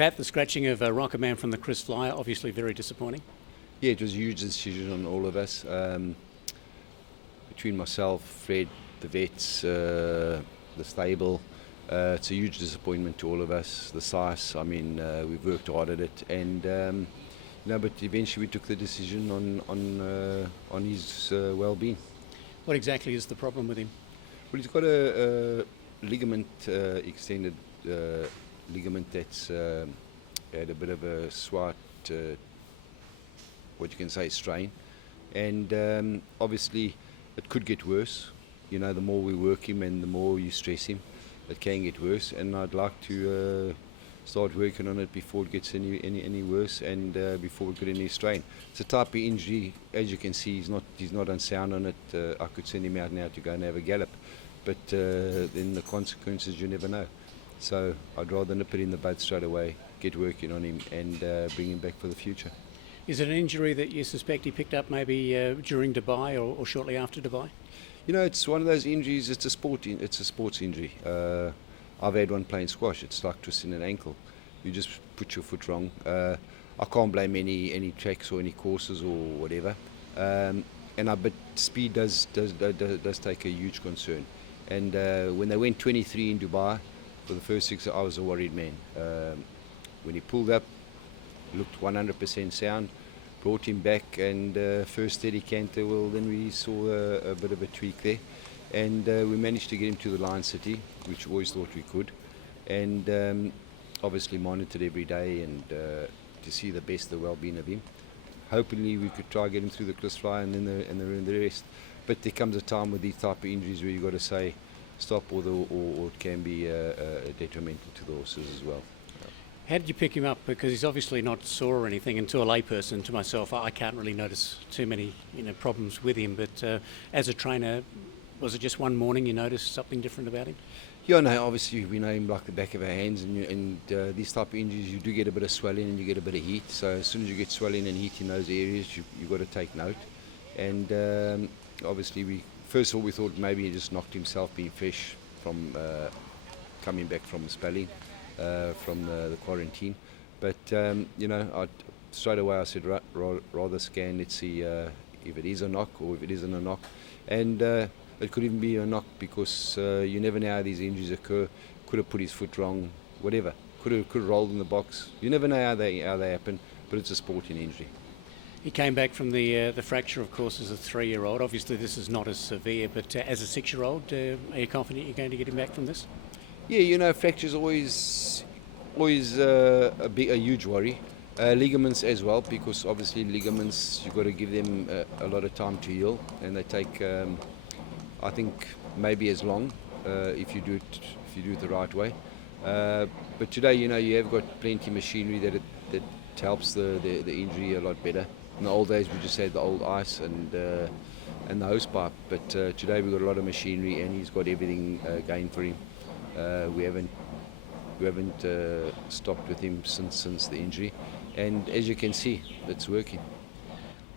Pat, the scratching of Rocket Man from the KrisFlyer, obviously very disappointing. Yeah, it was a huge decision on all of us. Between myself, Fred, the vets, the stable, it's a huge disappointment to all of us. The size, we've worked hard at it, and but eventually we took the decision on his well-being. What exactly is the problem with him? Well, he's got a ligament, extended ligament that's had a bit of a slight, what you can say, strain, and obviously it could get worse. The more we work him and the more you stress him, it can get worse. And I'd like to start working on it before it gets any worse, and before we get any strain. It's a type of injury, as you can see, he's not unsound on it. I could send him out now to go and have a gallop, but then the consequences you never know. So I'd rather nip it in the bud straight away, get working on him, and bring him back for the future. Is it an injury that you suspect he picked up maybe during Dubai or shortly after Dubai? It's one of those injuries. It's a sports injury. I've had one playing squash. It's like twisting an ankle. You just put your foot wrong. I can't blame any tracks or any courses or whatever. But speed does take a huge concern. And when they went 23 in Dubai for the first 6, I was a worried man. When he pulled up, looked 100% sound. Brought him back, and first steady canter, well, then we saw a bit of a tweak there, and we managed to get him to the Lion City, which we always thought we could, and obviously monitored every day, and to see the best, the well-being of him. Hopefully we could try get him through the KrisFlyer and then the rest. But there comes a time with these type of injuries where you've got to say stop, or it can be detrimental to the horses as well. How did you pick him up? Because he's obviously not sore or anything, and to a layperson, to myself, I can't really notice too many problems with him. But as a trainer, was it just one morning you noticed something different about him? Yeah, no, obviously we know him like the back of our hands, and these type of injuries, you do get a bit of swelling and you get a bit of heat. So as soon as you get swelling and heat in those areas, you've got to take note. And obviously first of all we thought maybe he just knocked himself being fresh from coming back from spelling. From the quarantine, but straight away I said rather scan, let's see if it is a knock or if it isn't a knock, and it could even be a knock because you never know how these injuries occur. Could have put his foot wrong, whatever. Could have rolled in the box. You never know how they happen, but it's a sporting injury. He came back from the fracture, of course, as a 3-year-old. Obviously, this is not as severe, but as a 6-year-old, are you confident you're going to get him back from this? Yeah, fractures always a huge worry. Ligaments as well, because obviously ligaments, you've got to give them a lot of time to heal, and they take, I think, maybe as long if you do it the right way. But today, you have got plenty of machinery that helps the injury a lot better. In the old days, we just had the old ice and the hose pipe, but today we've got a lot of machinery, and he's got everything going for him. We haven't stopped with him since the injury, and as you can see, it's working.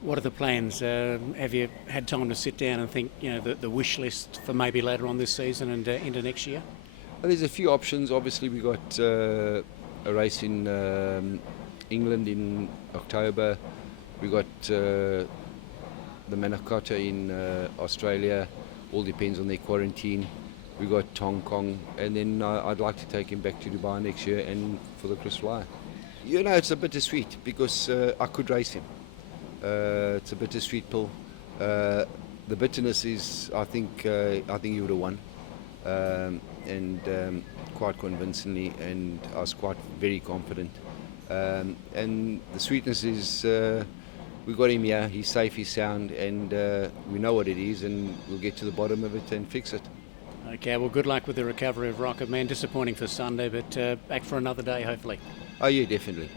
What are the plans? Have you had time to sit down and think, the wish list for maybe later on this season and into next year? Well, there's a few options. Obviously, we got a race in England in October. We got the Manakota in Australia. All depends on their quarantine. We got Hong Kong, and then I'd like to take him back to Dubai next year and for the KrisFlyer. It's a bittersweet because I could race him. It's a bittersweet pill. The bitterness is, I think he would have won, and quite convincingly, and I was very confident. And the sweetness is we got him here. He's safe, he's sound, and we know what it is, and we'll get to the bottom of it and fix it. Okay, well, good luck with the recovery of Rocket Man. Disappointing for Sunday, but back for another day, hopefully. Oh, yeah, definitely.